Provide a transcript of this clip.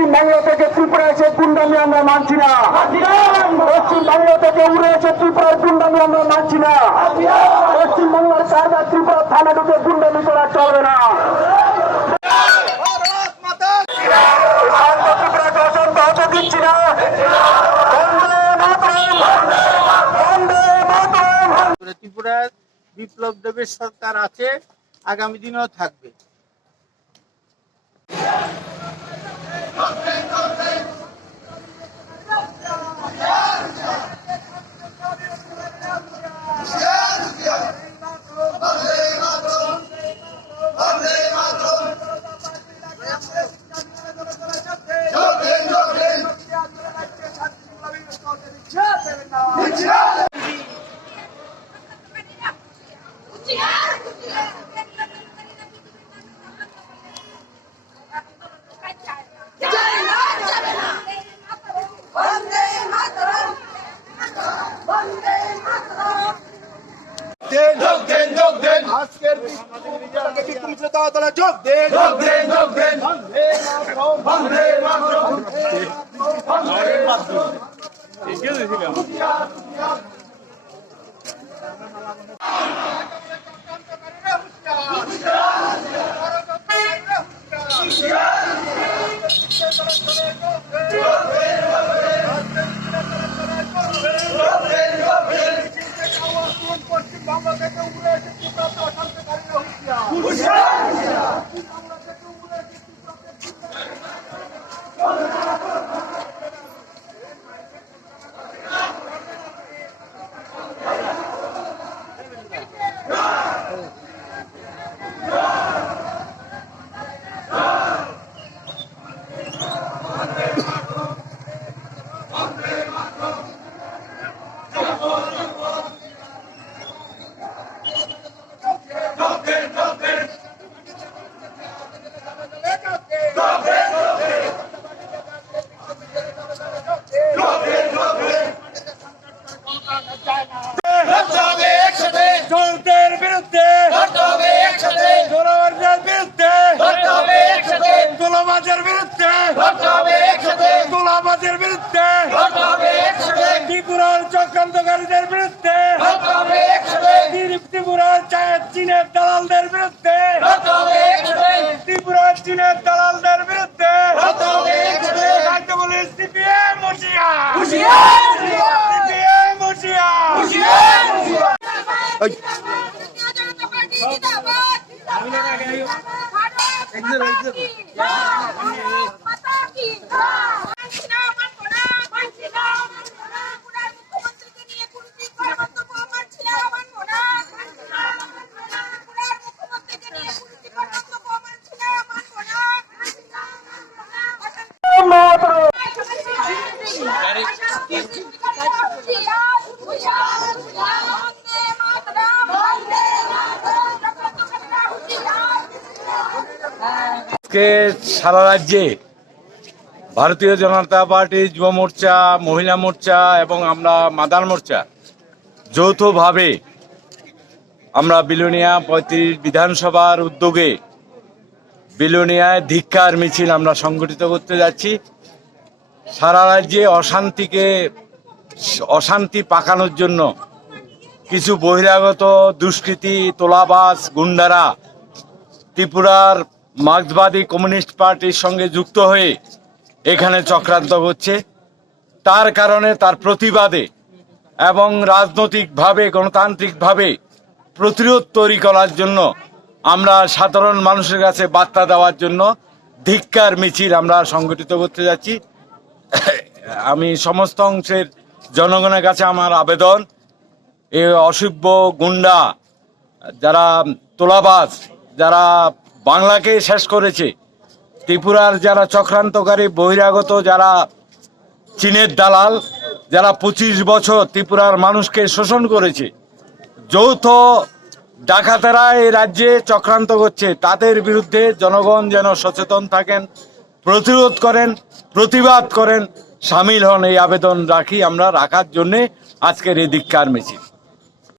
পশ্চিমবঙ্গ থেকে ত্রিপুরা এসে গুন্ডামি আমরা মানছি না। পশ্চিমবঙ্গ থেকে উড়ে এসে ত্রিপুরার গুন্ডামি আমরা মানছি না। পশ্চিমবঙ্গের কারবার ত্রিপুরা থানা ঢুকে গুন্ডামি করা চলবে না। ত্রিপুরার বিপ্লব দেবের সরকার আছে, আগামী দিনেও থাকবে। আজকের যোগ দেন, যোগ দেন, যোগ দেন। বন্দে মাতরম, বন্দে মাতরম। পশ্চিমবঙ্গ থেকে উড়ে এসে ত্রিপুরাতে অশান্তকারীরা হুঁশিয়ার। ত্রিপুরার চক্রান্তকারীদের বিরুদ্ধে, ত্রিপুরার চীনের দালালদের বিরুদ্ধে, ত্রিপুরার চীনের দালালদের বিরুদ্ধে রাজ্যগুলির সিপিএম হুঁশিয়ার, সিপিএম হুঁশিয়ার। আজকে সারা রাজ্যে ভারতীয় জনতা পার্টি, যুব মোর্চা, মহিলা মোর্চা এবং আমরা মাদার মোর্চা যৌথভাবে আমরা বিলোনিয়া 35 বিধানসভার উদ্যোগে বিলোনিয়ায় ধিক্কার মিছিল আমরা সংগঠিত করতে যাচ্ছি। সারা রাজ্যে অশান্তি পাকানোর জন্য কিছু বহিরাগত দুষ্কৃতী, তোলাবাজ, গুন্ডারা ত্রিপুরার মার্ক্সবাদী কমিউনিস্ট পার্টির সঙ্গে যুক্ত হয়ে এখানে চক্রান্ত করছে। তার কারণে, তার প্রতিবাদে এবং রাজনৈতিকভাবে, গণতান্ত্রিকভাবে প্রতিরোধ তৈরি করার জন্য আমরা সাধারণ মানুষের কাছে বার্তা দেওয়ার জন্য ধিক্কার মিছিল আমরা সংগঠিত করতে যাচ্ছি। আমি সমস্ত অংশের জনগণের কাছে আমার আবেদন, এই অসভ্য গুন্ডা, যারা তোলাবাজ, যারা বাংলাকে শেষ করেছে, ত্রিপুরার যারা চক্রান্তকারী বহিরাগত, যারা চীনের দালাল, যারা 25 বছর ত্রিপুরার মানুষকে শোষণ করেছে, যৌথ ডাকাতেরা এই রাজ্যে চক্রান্ত করছে, তাদের বিরুদ্ধে জনগণ যেন সচেতন থাকেন, প্রতিরোধ করেন, প্রতিবাদ করেন, সামিল হন, এই আবেদন রাখার জন্যে আজকের এই ধিক্কার মিছিল।